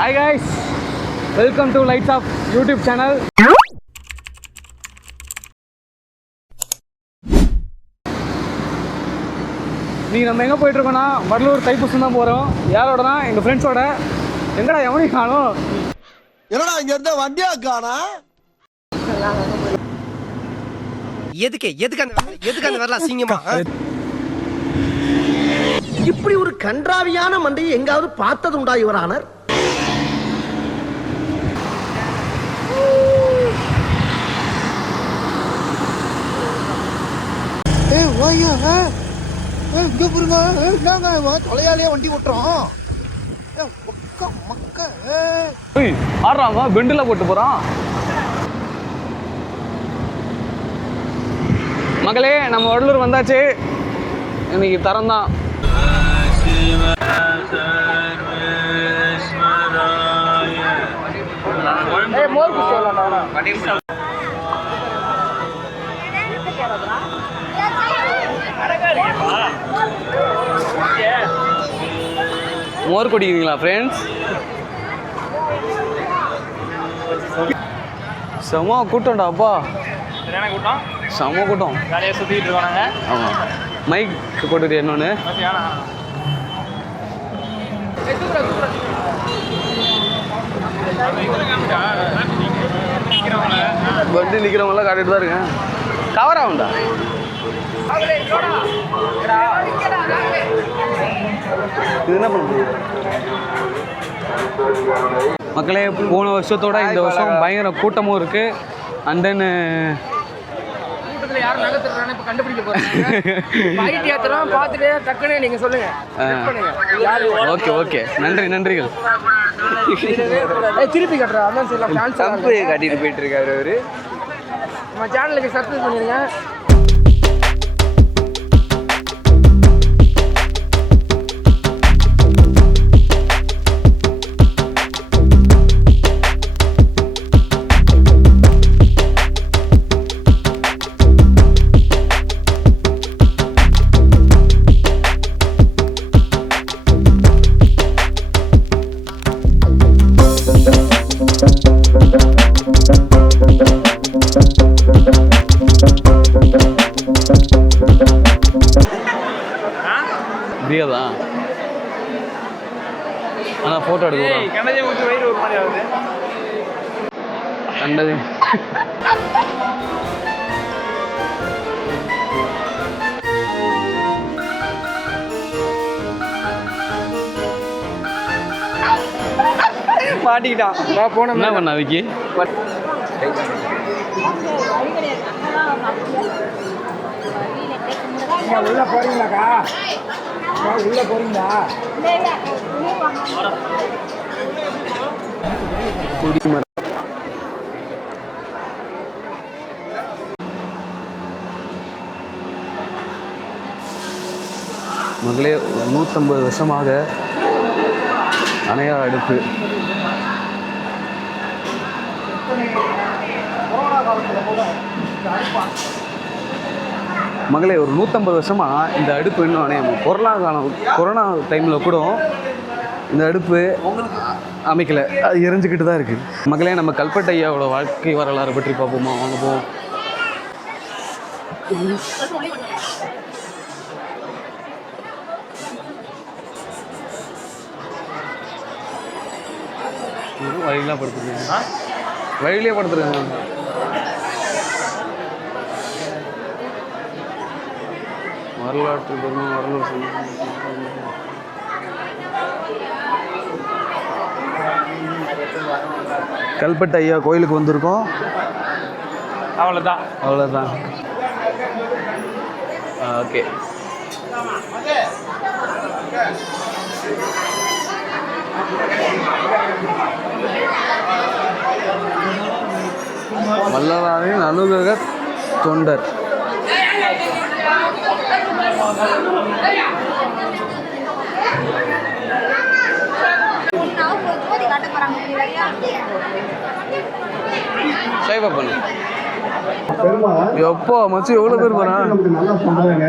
Hi guys, welcome to Lights Up YouTube channel. நீ நம்ம எங்கே போயிட்டுருக்கோன்னா வடலூர் தைப்பூசம் தான் போகிறோம். யாரோடனா எங்கள் ஃப்ரெண்ட்ஸோட. எங்கடா எவனையும் காணும்? என்னடா இங்க இருந்த வண்டியா காணா? எதுக்கு அந்த வரலாம் சிங்கமா? இப்படி ஒரு கன்றாவியான மண்டையை எங்காவது பார்த்தது உண்டா இவர் ஆனர்? இங்க பாருங்க, தொலையாலேயே வண்டி ஓட்டுறோம். ஆடுறாங்க, பெண்டில் போட்டு போகிறான். மகளே, நம்ம வடலூர் வந்தாச்சு. இன்னைக்கு தரம் தான். மோர் குடிக்கிறீங்களா ஃப்ரெண்ட்ஸ்? செம கூட்டம்டா அப்பா. கூட்டம் செம கூட்டம். நிறைய சுற்றிட்டு இருக்கோம் நாங்கள். ஆமாம், மைக் போட்டுட்டு என்னொன்று வண்டி நிற்கிறவங்களாம் காட்டிட்டு தான் இருக்கேன். கவர் ஆகும்டா. இது என்ன பண்ணுறது மக்களே? போன வருஷத்தோட இந்த வருஷம் பயங்கர கூட்டமும் இருக்குது. அண்ட் தென் யாரும் நகர்த்துறான்னு இப்போ கண்டுபிடிக்க போகிறோம். பார்த்துட்டு டக்குன்னு நீங்கள் சொல்லுங்கள். ஓகே நன்றிகள். திருப்பி கட்டுறா அதான் சொல்லலாம். காட்டிட்டு போயிட்டு இருக்காரு அவரு. நம்ம சேனலுக்கு சப்ஸ்கிரைப் பண்ணிடுங்க. தான் ஆனால் ஃபோட்டோ எடுக்கிறோம். கண்டதை ஊற்றி வயிறு ஒரு மாதிரி ஆகுது. கண்டது மாட்டிக்கிட்டான். போன என்ன பண்ண விக்கி? உள்ள போறீங்களாக்கா? உள்ள போறீங்களா? மகளே, 150 வருஷமாக அணையா அடுப்பு. மகளே, ஒரு 150 வருஷமாக இந்த அடுப்பு இன்னும் அணையாமல். கொரோனா டைமில் கூட இந்த அடுப்பு அமைக்கலை, அது எரிஞ்சுக்கிட்டு தான் இருக்குது. மகளே, நம்ம கல்பட்டு ஐயாவோட வாழ்க்கை வரலாறு பற்றி பார்ப்போமா? வாங்க போவோம். வழியிலாம் படுத்துருக்கேன், வழியிலே படுத்துருக்கேன். வரலாற்று பெருமை வரலாறு கல்பட்டு ஐயா கோயிலுக்கு வந்திருக்கோம். அவ்வளோதான். ஓகே. வள்ளலாரின் அனுகிரக தொண்டர். சைவா பண்ணு. எப்போ மச்சி எவ்வளோ பேர் போனா? நமக்கு நல்லா சொல்றாங்க.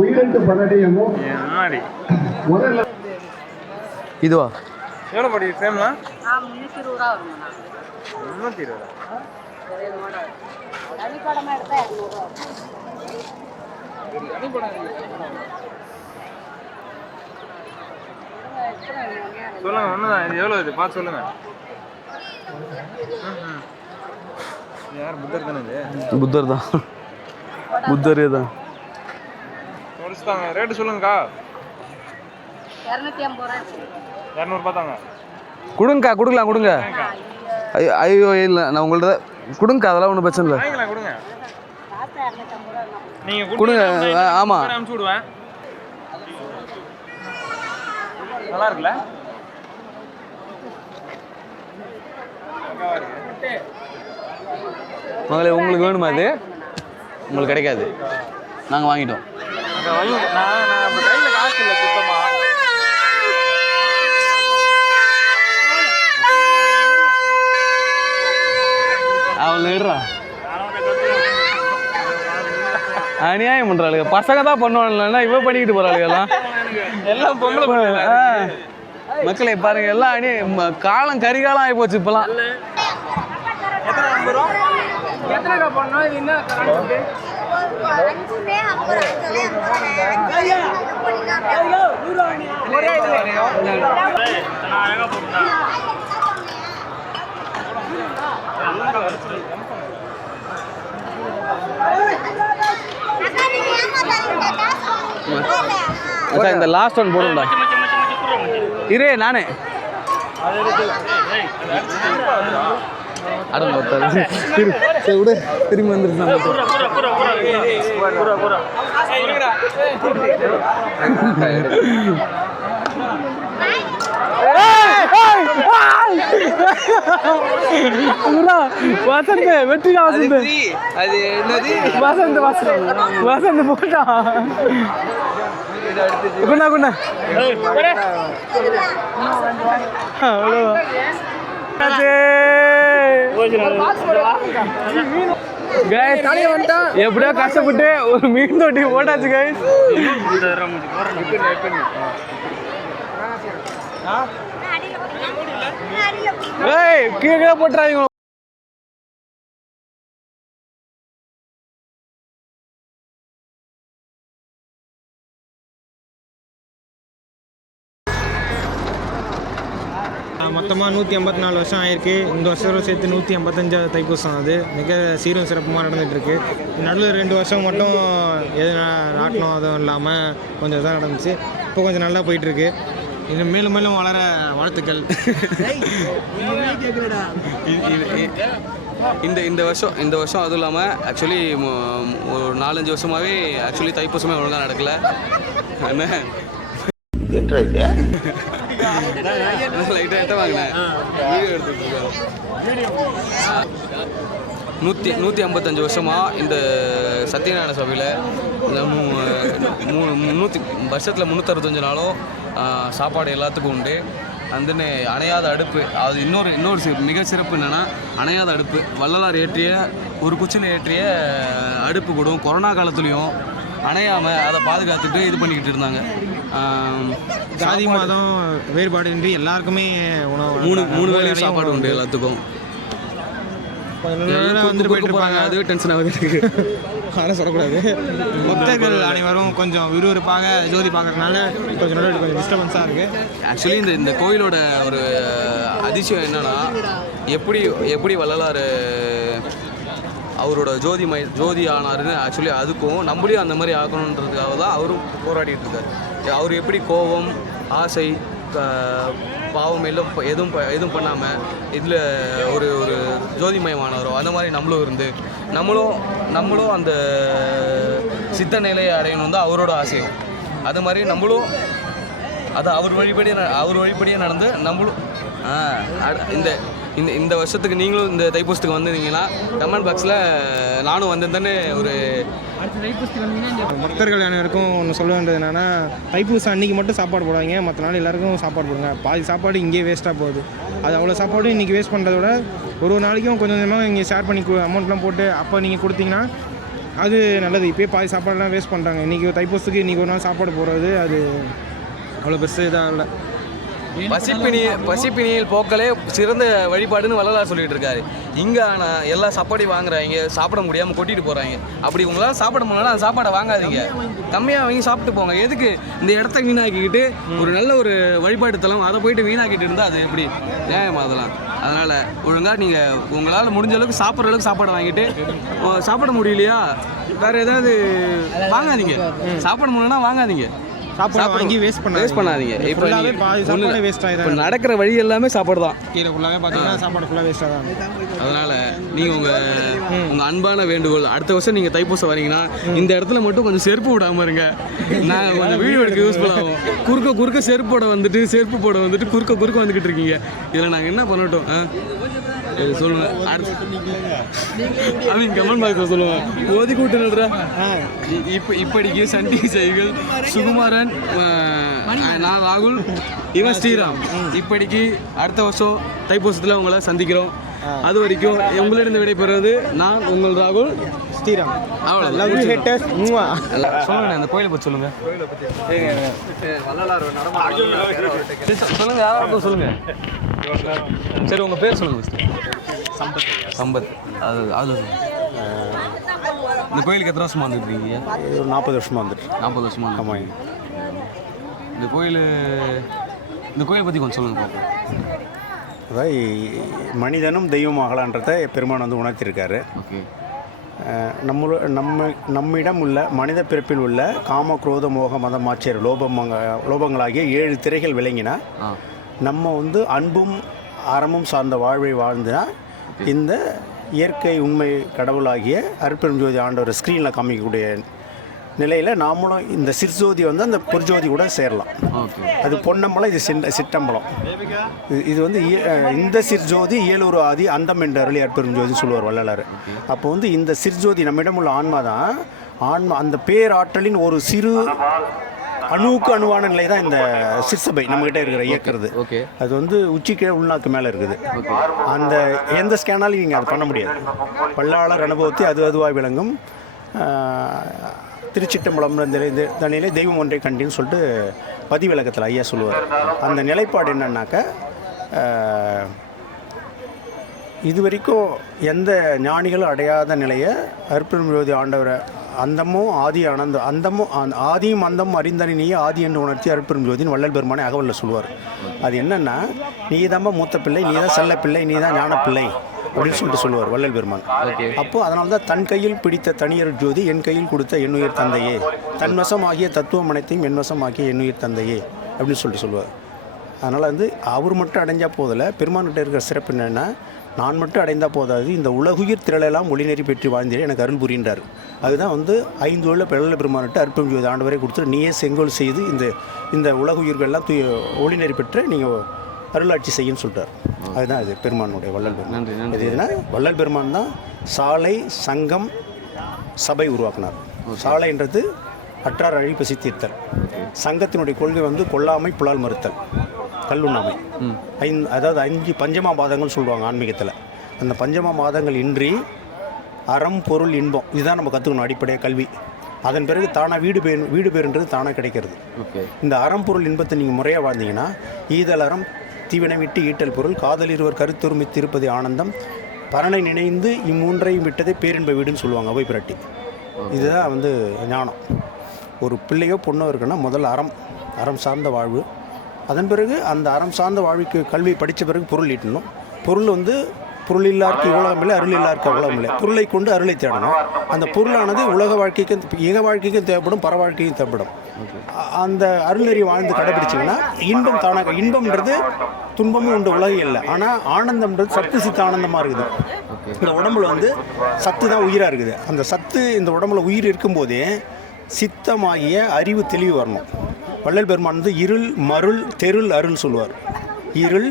உயிரெழுத்து பரடியமும் இதுவா எவ்வளோ படி ஃப்ரேம்லாம்? 320 ரூபா வருங்கண்ணா. 320. தனிப்படமாக எடுத்தால் 200 ரூபா. சொல்லுங்க ஒன்றுதான். இது எவ்வளோ இது பார்த்து சொல்லுங்க. யார் புத்தர் தானே இது? புத்தர் தான், புத்தரே தான். முடிச்சுட்டாங்க. ரேட்டு சொல்லுங்கக்கா. 250 ரூபா. 200 தாங்க. கொடுங்கக்கா, கொடுக்கலாம், கொடுங்க. ஐயோ இல்லை, நான் உங்கள்ட்ட கொடுங்கக்கா, அதெல்லாம் ஒன்றும் பிரச்சனை இல்லை. வாங்கிக்கலாம், கொடுங்க. காசு 250 ரூபா. நீங்கள் கொடுங்க. ஆமாம், அனுப்பிச்சி விடுவேன். நல்லா இருக்குல்ல? மகளே உங்களுக்கு வேணுமா? அது உங்களுக்கு கிடைக்காது, நாங்கள் வாங்கிட்டோம். நான் நம்ம கையில் காசு இல்லை சுத்தமாக. அவள் இடுறா அநியாயம் பண்றாளுங்க. பசங்க தான் பண்ணுவானுங்களா, இவ பண்ணிக்கிட்டு போறாளுங்கெல்லாம். எல்லாம் பொம்பளை. மக்களை பாருங்க, எல்லாம் காலம் கரிகாலம் ஆகி போச்சு இப்பெல்லாம். எத்தனைக்கா பண்ணோம்? இது என்ன கான்செப்ட்? ஒரே அச்சா, இந்த லாஸ்ட் ஒன் போடும்டா. இரு நானே அடம் பார்த்தாரு. சரி விடு, திரும்பி வந்துருச்சு. வசந்த் வெற்றிடா, வசந்த். அது என்னது? வசந்த் வசந்த் வசந்த் போட்டான். குண்ணா குண்ணா அவ்வளோ எப்படியோ கஷ்டப்பட்டு ஒரு மீன் தொட்டி போட்டாச்சு கைஸ். கீழே போட்டுறாதீங்க. மொத்தமாக 154 வருஷம் ஆயிருக்கு. இந்த வருஷம் சேர்த்து 155 தைப்பூசம். அது மிக சீரும் சிறப்புமாக நடந்துகிட்ருக்கு. நடுவில் 2 வருஷம் மட்டும் எது நாட்டணும் அதுவும் இல்லாமல் கொஞ்சம் இதாக நடந்துச்சு. இப்போ கொஞ்சம் நல்லா போயிட்டுருக்கு. இன்னும் மேலும் மேலும் வளர வாழ்த்துக்கள். இந்த வருஷம் அதுவும் இல்லாமல் ஆக்சுவலி ஒரு 4-5 வருஷமாகவே ஆக்சுவலி தைப்பூசமே ஒழுங்காக நடக்கலை. என்ன லைட்டாக வாங்கினேன், வீடியோ எடுத்துட்டு 155 வருஷமாக இந்த சத்யநாராயண சபையில் 100 வருஷத்தில் 365 நாளும் சாப்பாடு எல்லாத்துக்கும் உண்டு. அதுன்னு அணையாத அடுப்பு. அது இன்னொரு மிக சிறப்பு என்னென்னா, அணையாத அடுப்பு. வள்ளலார் ஏற்றிய ஒரு குச்சினை ஏற்றிய அடுப்பு கூடும். கொரோனா காலத்துலேயும் அணையாமல் அதை பாதுகாத்துட்டு இது பண்ணிக்கிட்டு இருந்தாங்க. ஜாதி மதம் வேறுபாடின்றி எல்லாருக்குமே உணவு 3 வேளையும் சாப்பாடு உண்டு எல்லாத்துக்கும். வந்துட்டு போயிட்டு இருப்பாங்க. அதுவே டென்ஷன் ஆகுது. அதெல்லாம் சொல்லக்கூடாது. பக்தர்கள் அனைவரும் கொஞ்சம் விறுவிறுப்பாக ஜோதி பார்க்கறதுனால கொஞ்சம் டிஸ்டர்பன்ஸாக இருக்குது. ஆக்சுவலி இந்த கோயிலோட ஒரு அதிசயம் என்னென்னா, எப்படி வள்ளலார் அவரோட ஜோதி ஆனாருன்னு ஆக்சுவலி அதுக்கும் நம்மளையும் அந்த மாதிரி ஆக்கணுன்றதுக்காக தான் அவரும் போராடிட்டு இருக்கார். அவர் எப்படி கோபம், ஆசை, பாவம் எல்லாம் எதுவும் பண்ணாமல் இதில் ஒரு ஜோதிமயமானவரோ அந்த மாதிரி நம்மளும் இருந்து நம்மளும் அந்த சித்த நிலையை அடையணும் தான் அவரோட ஆசையும். அது மாதிரி நம்மளும் அது அவர் வழிபடியே நடந்து நம்மளும் இந்த வருஷத்துக்கு நீங்களும் இந்த தைப்பூசத்துக்கு வந்திருந்தீங்கன்னா கமெண்ட் பாக்ஸில் நானும் வந்திருந்தேன்னு ஒரு பக்தர்கள் அனைவருக்கும் ஒன்று சொல்ல வேண்டியது என்னென்னா, தைப்பூசம் அன்றைக்கி மட்டும் சாப்பாடு போடாதீங்க, மற்ற நாள் எல்லாருக்கும் சாப்பாடு போடுங்க. பாதி சாப்பாடு இங்கேயே வேஸ்ட்டாக போகுது. அது அவ்வளோ சாப்பாடு இன்றைக்கி வேஸ்ட் பண்ணுறத விட ஒரு நாளைக்கும் கொஞ்சம் கொஞ்சமாக இங்கே ஷேர் பண்ணி அமௌண்ட்லாம் போட்டு அப்போ நீங்கள் கொடுத்தீங்கன்னா அது நல்லது. இப்போயே பாதி சாப்பாடுலாம் வேஸ்ட் பண்ணுறாங்க. இன்றைக்கி தைப்பூசத்துக்கு இன்றைக்கி ஒரு நாள் சாப்பாடு போடுறது அது அவ்வளோ பெருசு இதாக இல்லை. பசிப்பினியில் போக்கலே சிறந்த வழிபாடுன்னு வள்ளலார் சொல்லிட்டு இருக்காரு. இங்கே ஆனால் எல்லாம் சாப்பாடு வாங்குறாங்க, சாப்பிட முடியாமல் கொட்டிட்டு போகிறாங்க. அப்படி உங்களால் சாப்பிட முடியலன்னா அந்த சாப்பாடை வாங்காதீங்க, கம்மியாக வாங்கி சாப்பிட்டு போங்க. எதுக்கு இந்த இடத்த வீணாக்கிக்கிட்டு ஒரு நல்ல ஒரு வழிபாட்டு தலம் அதை போயிட்டு வீணாக்கிட்டு இருந்தால் அது எப்படி நியாயமா அதெல்லாம்? அதனால் ஒழுங்காக நீங்கள் உங்களால் முடிஞ்ச அளவுக்கு சாப்பிட்ற அளவுக்கு சாப்பாடு வாங்கிட்டு, சாப்பிட முடியலையா வேறு ஏதாவது வாங்காதீங்க. சாப்பிட முடியலன்னா வாங்காதீங்க, சாப்பாடு வாங்கி வேஸ்ட் பண்ணாதீங்க. இப்போ சாப்பாடு வேஸ்ட் இப்போ நடக்கிற வழி எல்லாமே சாப்பாடு தான். கீழே ஃபுல்லாகவே பார்த்தீங்கன்னா சாப்பாடு ஃபுல்லாக வேஸ்ட்டாக தான். அதனால் நீங்கள் உங்கள் அன்பான வேண்டுகோள், அடுத்த வருஷம் நீங்கள் தைப்பூசம் வரீங்கன்னா இந்த இடத்துல மட்டும் கொஞ்சம் செருப்பு விடாமல் இருங்க. நாங்கள் கொஞ்சம் வீடியோ எடுக்க யூஸ்ஃபுல் ஆகும். குறுக்க செருப்பு போட வந்துட்டு குறுக்க வந்துக்கிட்டு இருக்கீங்க. இதில் நாங்கள் என்ன பண்ணட்டும்? சொல்லுங்கள். அவங்க கமெண்ட் பாக்ஸில் சொல்லுவேன். ஒதுக்கி விட்டு நடுறா. இப்படிக்கு சன் டிவி செய்திகள் சுகுமாரன், நான் ராகுல், இவன் ஸ்ரீராம். இப்படிக்கு அடுத்த வருஷம் தைப்பூசத்தில் உங்களை சந்திக்கிறோம். அது வரைக்கும் உங்களிடம் விடைபெறுவது நான் உங்கள் ராகுல், ஸ்ரீராம். சொல்லுங்க அந்த கோயிலை பற்றி சொல்லுங்க. சொல்லுங்க, யாராவது சொல்லுங்க. சரி, உங்கள் பேர் சொல்லுங்க. சம்பத். அது இந்த கோயிலுக்கு எத்தனை வருஷமாக வந்துருக்கீங்க? ஒரு 40 வருஷமாக வந்துட்டு. 40 வருஷமா? ஆமாம். இந்த கோயிலை பற்றி கொஞ்சம் சொல்லுங்க பார்ப்போம். அதாவது மனிதனும் தெய்வமாகலான்றதை பெருமான் வந்து உணர்த்தியிருக்காரு. ஓகே. நம்மிடம் உள்ள மனித பிறப்பில் உள்ள காம, குரோத, மோக, மதம், ஆச்சரிய லோபங்களாகிய 7 திரைகள் விளங்கினா நம்ம வந்து அன்பும் அறமும் சார்ந்த வாழ்வை வாழ்ந்துனா இந்த இயற்கை உண்மை கடவுளாகிய அருட்பெரும் ஜோதி ஆண்டவர் ஸ்க்ரீனில் காமிக்கக்கூடிய நிலையில் நாமளும் இந்த சிற்ஜோதி வந்து அந்த பொற்ஜோதி கூட சேரலாம். அது பொன்னம்பலம், இது சிற்றம்பலம். இது வந்து இந்த சிற்ஜோதி இயலூர் ஆதி அந்தம் என்ற அருளி அருட்பெரும் ஜோதின்னு சொல்லுவார் வள்ளலார். அப்போ வந்து இந்த சிற்ஜோதி நம்மிடம் உள்ள ஆன்மா தான். அந்த பேராற்றலின் ஒரு சிறு அணுவுக்கு அணுவான நிலை தான் இந்த சிற்சபை நம்மகிட்ட இருக்கிற இயக்கிறது. அது வந்து உச்சிக்கீழே உள்நாக்கு மேலே இருக்குது. அந்த எந்த ஸ்கேனாலும் நீங்கள் அதை பண்ண முடியாது. பல்லாளர் அனுபவத்தை அதுவாக விளங்கும் திருச்சிட்டம்பலம் தனியிலே தெய்வம் ஒன்றை கண்டின்னு சொல்லிட்டு பதிவிலக்கத்தில் ஐயா சொல்லுவார். அந்த நிலைப்பாடு என்னன்னாக்கா, இது வரைக்கும் எந்த ஞானிகளும் அடையாத நிலையை அருட்பெரும் ஜோதி ஆண்டவரை அந்தமும் ஆதி அந்தமும் ஆதியும் அந்தமும் அறிந்தனியே ஆதி என்று உணர்த்தி அருட்பெரும் ஜோதின்னு வள்ளல் பெருமானே அகவலில் சொல்லுவார். அது என்னென்னா, நீ தான்ப்பா மூத்த பிள்ளை, நீ தான் செல்ல பிள்ளை, நீ தான் ஞான பிள்ளை அப்படின்னு சொல்லிட்டு சொல்லுவார் வள்ளல் பெருமான். அப்போது அதனால தான் தன் கையில் பிடித்த தனியர் ஜோதி என் கையில் கொடுத்த என்னுயிர் தந்தையே, தன்வசம் ஆகிய தத்துவம் அனைத்தையும் என்வசம் ஆகிய என்னுயிர் தந்தையே அப்படின்னு சொல்லிட்டு சொல்லுவார். அதனால் வந்து அவர் மட்டும் அடைஞ்சால் போதில், பெருமான்கிட்ட இருக்கிற சிறப்பு என்னென்னா, நான் மட்டும் அடைந்தால் போதாது, இந்த உலகுயிர் திரளெல்லாம் ஒளிநெறி பெற்று வாழ்ந்தே எனக்கு அருள் புரிந்தார். அதுதான் வந்து 5 உள்ள வள்ளல் பெருமான்கிட்ட அருட்பெரும் ஜோதி ஆண்டவரை கொடுத்துட்டு நீயே செங்கோல் செய்து இந்த உலகுயிர்கள்லாம் ஒளிநெறி பெற்று நீங்கள் அருளாட்சி செய்யுன்னு சொல்லிட்டார். அதுதான் அது பெருமானுடைய வள்ளல் பெருமான். அது எதுனா வள்ளல் பெருமான் தான் சாலை, சங்கம், சபை உருவாக்கினார். சாலைன்றது அற்றார் அழி பசித்தீர்த்தல். சங்கத்தினுடைய கொள்கை வந்து கொல்லாமை, புலால் மறுத்தல், கல்லுண்ணாமை. அதாவது 5 பஞ்சமா பாதங்கள் சொல்லுவாங்க ஆன்மீகத்தில். அந்த பஞ்சமா பாதங்கள் இன்றி அறம், பொருள், இன்பம் இதுதான் நம்ம கற்றுக்கணும் அடிப்படையாக கல்வி. அதன் பிறகு தானாக வீடு பேருன்றது தானாக கிடைக்கிறது. இந்த அறம், பொருள், இன்பத்தை நீங்கள் முறையாக வாழ்ந்தீங்கன்னா, ஈதல் அறம், தீவினை விட்டு ஈட்டல் பொருள், காதல் இருவர் கருத்தொருமித்து இருப்பது ஆனந்தம், பரனை நினைந்து இம்மூன்றையும் விட்டதே பேரின்ப வீடுன்னு சொல்லுவாங்க அவை பிராட்டி. இதுதான் வந்து ஞானம். ஒரு பிள்ளையோ பொண்ணோ இருக்குன்னா முதல்ல அறம் சார்ந்த வாழ்வு. அதன் பிறகு அந்த அறம் சார்ந்த வாழ்வுக்கு கல்வி படித்த பிறகு பொருள் ஈட்டணும். பொருள் வந்து பொருள் இல்லாருக்கு உலகம் இல்லை, அருள் இல்லாருக்கு உலகம் இல்லை. பொருளை கொண்டு அருளை தேடணும். அந்த பொருளானது உலக வாழ்க்கைக்கும் இக வாழ்க்கைக்கும் தேவைப்படும், பர வாழ்க்கைக்கும் தேவைப்படும். அந்த அருள்நெறி வாழ்ந்து கடைபிடிச்சிங்கன்னா இன்பம் தானாக. இன்பம்ன்றது துன்பமும் உண்டு உலகம் இல்லை, ஆனால் ஆனந்தம்ன்றது சத்து சித்த ஆனந்தமாக இருக்குது. இந்த உடம்புல வந்து சத்து தான் உயிராக இருக்குது. அந்த சத்து இந்த உடம்புல உயிர் இருக்கும்போதே சித்தமாகிய அறிவு தெளிவு வரணும். வள்ளல் பெருமான் வந்து இருள், மருள், தெருள், அருள் சொல்லுவார். இருள்,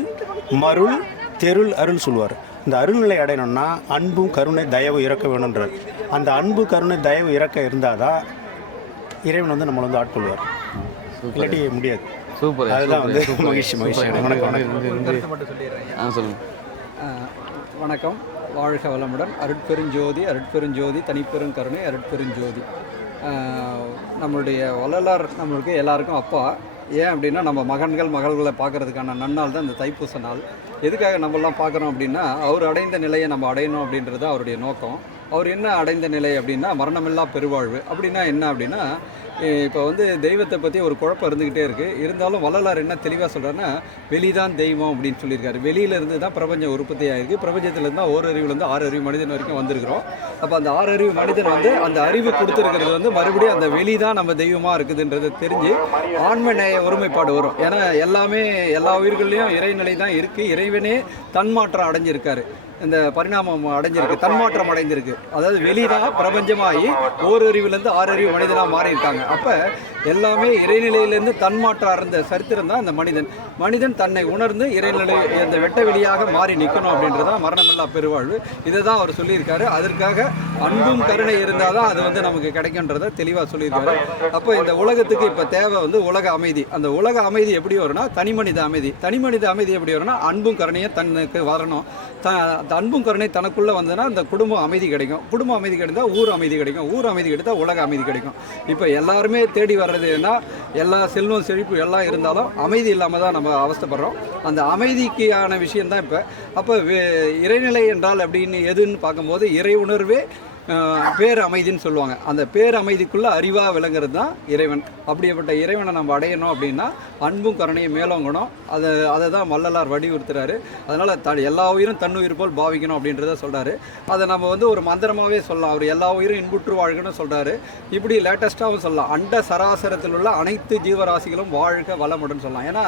மருள், தெருள், அருள் சொல்லுவார். இந்த அருள்நிலை அடையணும்னா அன்பும் கருணை தயவு இறக்க வேணுன்றார். அந்த அன்பு கருணை தயவு இறக்க இருந்தால் தான் இறைவன் வந்து நம்மளை வந்து ஆட்கொள்வார். இல்லாட்டி முடியாது. சூப்பர். அதுதான் வந்து மகிழ்ச்சி. வணக்கம். வாழ்க வளமுடன். அருட்பெருஞ்சோதி, அருட்பெருஞ்சோதி, தனிப்பெருங்கருணை, அருட்பெருஞ்சோதி. நம்மளுடைய வள்ளலார் நம்மளுக்கு எல்லாருக்கும் அப்பா. ஏன் அப்படின்னா நம்ம மகள்களை பார்க்கறதுக்கான நன்னாள் தான் இந்த தைப்பூச நாள். எதுக்காக நம்மலாம் பார்க்குறோம் அப்படின்னா அவர் அடைந்த நிலையை நம்ம அடையணும் அப்படின்றது அவருடைய நோக்கம். அவர் என்ன அடைந்த நிலை அப்படின்னா மரணமில்லா பெருவாழ்வு. அப்படின்னா என்ன அப்படின்னா இப்போ வந்து தெய்வத்தை பற்றி ஒரு குழப்பம் இருந்துக்கிட்டே இருக்குது. இருந்தாலும் வள்ளலார் என்ன தெளிவாக சொல்கிறாருன்னா வெளிதான் தெய்வம் அப்படின்னு சொல்லியிருக்காரு. வெளியிலேருந்து தான் பிரபஞ்சம் உற்பத்தி ஆகிருக்கு. பிரபஞ்சத்துலேருந்து தான் 1 அறிவுலேருந்து 6 அறிவு மனிதன் வரைக்கும் வந்திருக்கிறோம். அப்போ அந்த 6 அறிவு மனிதன் வந்து அந்த அறிவு கொடுத்துருக்கிறது வந்து மறுபடியும் அந்த வெளி தான் நம்ம தெய்வமாக இருக்குதுன்றது தெரிஞ்சு ஆன்ம நேய ஒருமைப்பாடு வரும். ஏன்னா எல்லா உயிர்கள்லையும் இறைநிலை தான் இருக்குது. இறைவனே தன்மாற்றம் அடைஞ்சிருக்காரு, இந்த பரிணாமம் அடைஞ்சிருக்கு, தன்மாற்றம் அடைஞ்சிருக்கு. அதாவது வெளிதான் பிரபஞ்சமாகி 1 அறிவுலேருந்து 6 அறிவு மனிதனாக மாறி இருக்காங்க. அப்போ எல்லாமே இறைநிலையிலேருந்து தன்மாற்றம் அடைந்த சரித்திரம் தான் இந்த மனிதன் தன்னை உணர்ந்து இறைநிலை இந்த வெட்ட வெளியாக மாறி நிற்கணும் அப்படின்றதான் மரணமில்லா பெருவாழ்வு. இதை தான் அவர் சொல்லியிருக்காரு. அதற்காக அன்பும் கருணை இருந்தால் தான் அது வந்து நமக்கு கிடைக்குன்றதை தெளிவாக சொல்லியிருக்காரு. அப்போ இந்த உலகத்துக்கு இப்போ தேவை வந்து உலக அமைதி. அந்த உலக அமைதி எப்படி வரும்னா தனிமனித அமைதி எப்படி வரும்னா அன்பும் கருணையும் தனக்கு வரணும். அன்பும் கருணை தனக்குள்ளே வந்ததுன்னா அந்த குடும்பம் அமைதி கிடைக்கும். குடும்பம் அமைதி கிடைத்தால் ஊர் அமைதி கிடைக்கும். ஊர் அமைதி கிடைத்தால் உலக அமைதி கிடைக்கும். இப்போ எல்லாருமே தேடி வர்றதுன்னா எல்லா செல்வம் செழிப்பு எல்லாம் இருந்தாலும் அமைதி இல்லாமல் தான் நம்ம அவஸ்தைப்படுறோம். அந்த அமைதிக்கான விஷயந்தான் இப்போ. அப்போ இறைநிலை என்றால் அப்படின்னு எதுன்னு பார்க்கும்போது இறை உணர்வே பேர் அமைதின்னு சொல்லுவாங்க. அந்த பேர் அமைதிக்குள்ளே அறிவாக விளங்குறது தான் இறைவன். அப்படிப்பட்ட இறைவனை நம்ம அடையணும் அப்படின்னா அன்பும் கருணையும் மேலோங்கணும். அதை தான் வள்ளலார் வலியுறுத்துறாரு. அதனால் எல்லா உயிரும் தன்னுயிர் போல் பாவிக்கணும் அப்படின்றத சொல்கிறாரு. அதை நம்ம வந்து ஒரு மந்திரமாகவே சொல்லலாம். அவர் எல்லா உயிரும் இன்புற்று வாழ்கன்னு சொல்கிறாரு. இப்படி லேட்டஸ்ட்டாகவும் சொல்லலாம். அண்ட சராசரத்தில் உள்ள அனைத்து ஜீவராசிகளும் வாழ்க வளமுடன் சொல்லலாம். ஏன்னா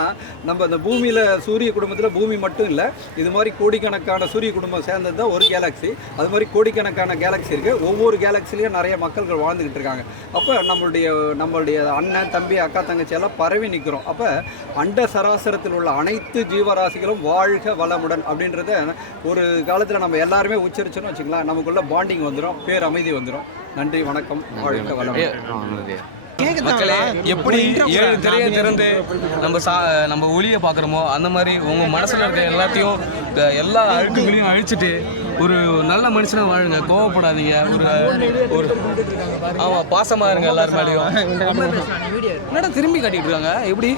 நம்ம இந்த பூமியில் சூரிய குடும்பத்தில் பூமி மட்டும் இல்லை, இது மாதிரி கோடிக்கணக்கான சூரிய குடும்பம் சேர்ந்தது தான் ஒரு கேலக்ஸி. அது மாதிரி கோடிக்கணக்கான கேலக்ஸி இருக்குது. ஒவ்வொரு கேலக்சிலையும் நிறைய மக்கள்கள் வாழ்ந்துக்கிட்டு இருக்காங்க. அப்போ நம்மளுடைய அண்ணன் தம்பி அக்கா தங்கச்சி எல்லாம் பரவி நிற்கிறோம். அப்போ அண்ட சராசரத்தில் உள்ள அனைத்து ஜீவராசிகளும் வாழ்க வளமுடன் அப்படின்றத ஒரு காலத்தில் நம்ம எல்லாருமே உச்சரிச்சோன்னு வச்சுக்கலாம், நமக்குள்ள பாண்டிங் வந்துடும், பேர் அமைதி வந்துடும். நன்றி, வணக்கம், வாழ்க வளமுடன். மக்களே, எப்படி 7 திரையை திறந்து நம்ம ஒளியை பார்க்குறோமோ அந்த மாதிரி உங்கள் மனசில் இருக்க எல்லாத்தையும் எல்லா அழுக்குகளையும் அழிச்சிட்டு ஒரு நல்ல மனுஷனாக வாழுங்க. கோவப்படாதீங்க. ஒரு ஆமாம், பாசமாக இருங்க எல்லாரும் மேலேயும். என்னடா திரும்பி காட்டிட்டு இருக்காங்க? எப்படி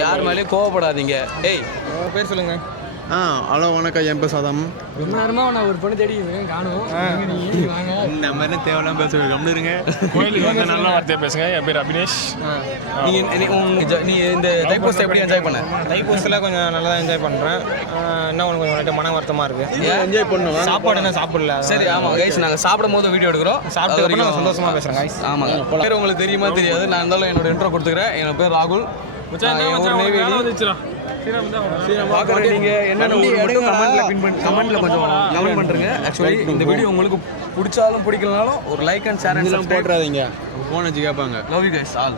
யார் மேலேயும் கோவப்படாதீங்க. ஏய், பேர் சொல்லுங்க. ஹலோ வணக்கம், என் பேர் சதம். ரொம்ப நேரமா நான் ஒரு பொண்ணு தேடி காணும். இந்த மாதிரி தேவையில்லாம் பேசுவேன், கம்னு இருங்க. கோயிலுக்கு வந்து நல்ல வார்த்தையாக பேசுங்க. என் பேர் அபினேஷ். நீ இந்த தைப்பூசத்தை எப்படி என்ஜாய் பண்ண? தைப்பூசத்தில் கொஞ்சம் நல்லா தான் என்ஜாய் பண்ணுறேன். என்ன கொஞ்சம் மன வருத்தமாக இருக்குது. என்ஜாய் பண்ணுவோம். சாப்பாடு என்ன சாப்பிடல. சரி, ஆமாம் கைஸ், நாங்கள் சாப்பிடும் போது வீடியோ எடுக்கிறோம். சாப்பிட்டு நான் சந்தோஷமாக பேசுகிறேன் கைஸ். ஆமாங்க, பேர் உங்களுக்கு தெரியுமா தெரியாது, நான் இருந்தாலும் என்னோட இன்ட்ரோ கொடுத்துக்கிறேன். என் பேர் ராகுல். நீங்க என்னென்ன கமெண்ட்ல கொஞ்சம் கமெண்ட் பண்ணுங்க. ஆக்சுவலி இந்த வீடியோ உங்களுக்கு பிடிச்சாலும் பிடிக்கலனாலும் ஒரு like and share and subscribe போட்டுறாதீங்க, ஃபோன் வச்சு கேட்பாங்க. Love you guys all.